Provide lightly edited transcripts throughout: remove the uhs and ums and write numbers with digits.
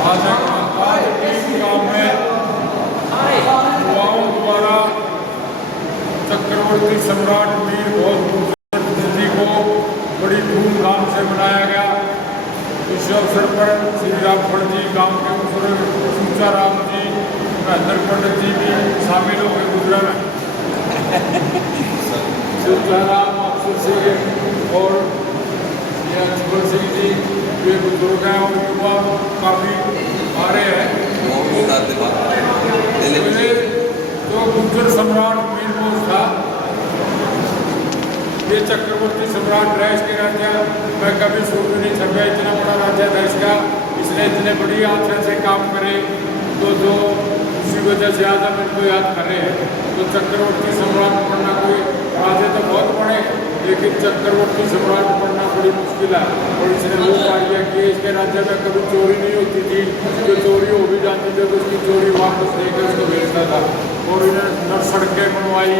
आज इस गाँव में युवाओं द्वारा चक्रवर्ती सम्राट वीर भोज जी को बड़ी धूमधाम से मनाया गया। इस अवसर पर श्री रामफल जी गांव के बुजुर्ग सूचाराम जी, महेंद्र पंडित जी भी शामिल हो गए। गुजरात में सूचाराम अफसर सिंह और अकबर सिंह जी वे बुजुर्ग हैं और युवा काफ़ी आ रहे हैं। जो गुर्जर सम्राट वीर भोज था, ये चक्रवर्ती सम्राट रह के राज्य मैं कभी सोच नहीं सकता। इतना बड़ा राज्य था इसका, इसने इतने बड़ी आंचल से काम करे तो जो उसी वजह से आज हम इनको याद कर रहे हैं। तो चक्रवर्ती सम्राट बनना कोई राजे तो बहुत बड़े, लेकिन चक्रवर्ती सम्राट बनना बड़ी मुश्किल है। और इसने वो पाया कि इसके राज्य में कभी चोरी नहीं होती थी, जो चोरी हो भी जाती थी तो उसकी चोरी वापस देकर उसको भेजता था। और इन्हें सड़कें बनवाई,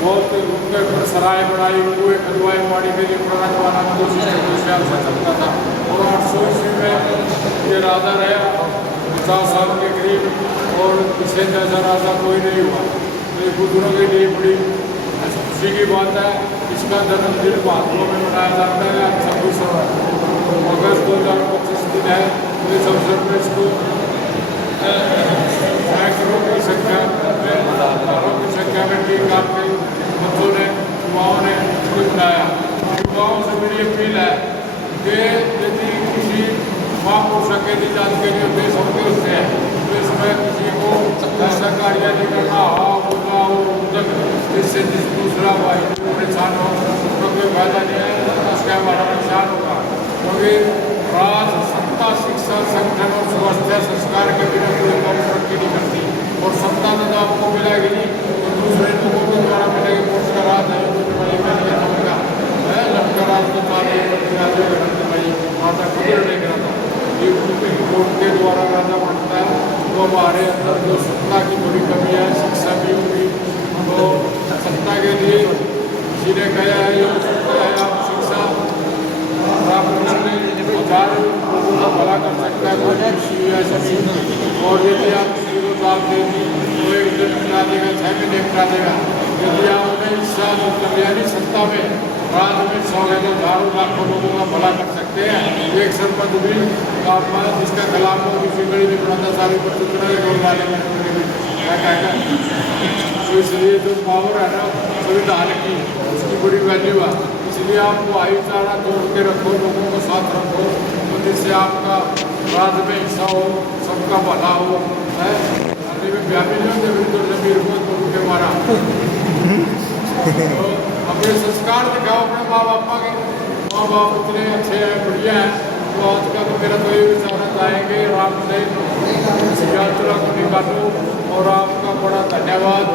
बहुत उनके ऊपर सराय बनाई, कुएं खुदवाई, पानी के लिए प्रण बनाना कोशिश से चलता था। और 800 ईस्वी में ये राजा रहा 50 साल के करीब, और इसे जैसा राजा कोई नहीं हुआ। तो ये बुजुर्गों के लिए बड़ी खुशी की बात है। इसका जन्मदिन महात्मा में मनाया जाता है 26 अगस्त 2025 दिन है। तो इस अवसर पर इसको सैकड़ों की संख्या में, हजारों की संख्या में टीम आपके बच्चों ने, युवाओं ने मनाया। युवाओं से मेरी अपील है कि यदि किसी महापुरुष के निजात के लिए देश होते होते हैं तो इसमें किसी को ऐसा कार्य नहीं करना होगा और जिससे दूसरा भाई परेशान हो, उसका कोई फायदा नहीं है, उसका हमारा नुकसान होगा। क्योंकि राज, सत्ता, शिक्षा, संगठन और स्वास्थ्य संस्कार के बिना कोई कौम तरक्की नहीं करती। और सत्ता जब आपको मिलेगी नहीं तो दूसरे लोगों के द्वारा मिलेगी। वोट का राज है लड़का राज तो राजा खुद नहीं करता, ये वोट के द्वारा राजा बनता है। तो हमारे अंदर जो सत्ता की बड़ी कमी है, शिक्षा भी होगी, तो सत्ता के लिए किसी ने कहा है ये सकता है आप शिक्षा प्राप्त करने हजार लोगों का भला कर सकता है कोई कृषि या जमीन। और यदि आप किसी को दाल देंगी तो एक दिन निपटा देगा, 6 महीने निपटा देगा। यदि आप 19 साल कल्याणी सत्ता में राज में 100 हजारों लाखों लोगों का भला कर सकते हैं। एक सरपंच भी आप जिसका कलाम हो किसी गली में बनाता सारी पर चुतना वाले क्या कहेगा। तो इसलिए जो पावर है ना संविधान की, उसकी बड़ी वैल्यू है। इसलिए आपको भाईचारा जोड़ के रखो, लोगों को साथ रखो, तो जिससे आपका राज में हिस्सा हो, सबका भला हो। है जमीर को के मारा तो अपने संस्कार दिखाओ अपने माँ बापा के। माँ बाप इतने अच्छे हैं, बढ़िया हैं। तो आज का तो मेरा तो ये विचार आएंगे राम से यात्रा को निकालो। और आपका बड़ा धन्यवाद।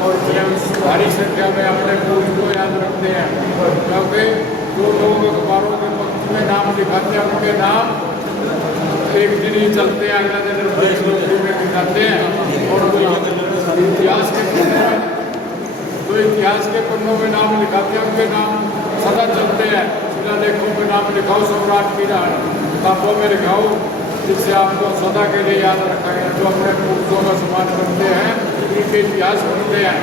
और इतने भारी संख्या में अपने पूर्व को याद रखते हैं, क्योंकि जो लोग अखबारों के पंक्ति में नाम लिखाते हैं उनके नाम एक दिन ही चलते हैं, अगला दिन में दिखाते हैं। और इतिहास के पन्नों में नाम लिखाते हैं, उनके नाम सदा चलते हैं। शिलालेखों में नाम लिखाओ, सम्राट की किताबों में लिखाओ, जिससे आपको सदा के लिए याद रखा गया। जो अपने पुरुषों का सम्मान करते हैं, इनके इतिहास पढ़ते हैं।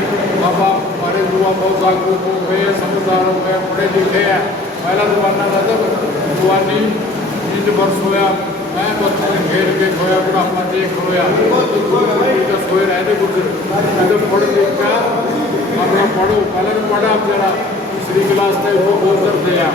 अब आप हमारे युवा बहुत जागरूक हो गए, समझदार हो गए, पढ़े लिखे हैं। पहला जमाना था जब जवानी नींद पर सोया, मैं बच्चों ने खेल के खोया, बुढ़ापा देख खोया, तो सोए रहते कुछ जब पढ़ लिख कर अपना पढ़ो। पहले पढ़ा आप जरा दूसरी क्लास तक वो बोल करते हैं।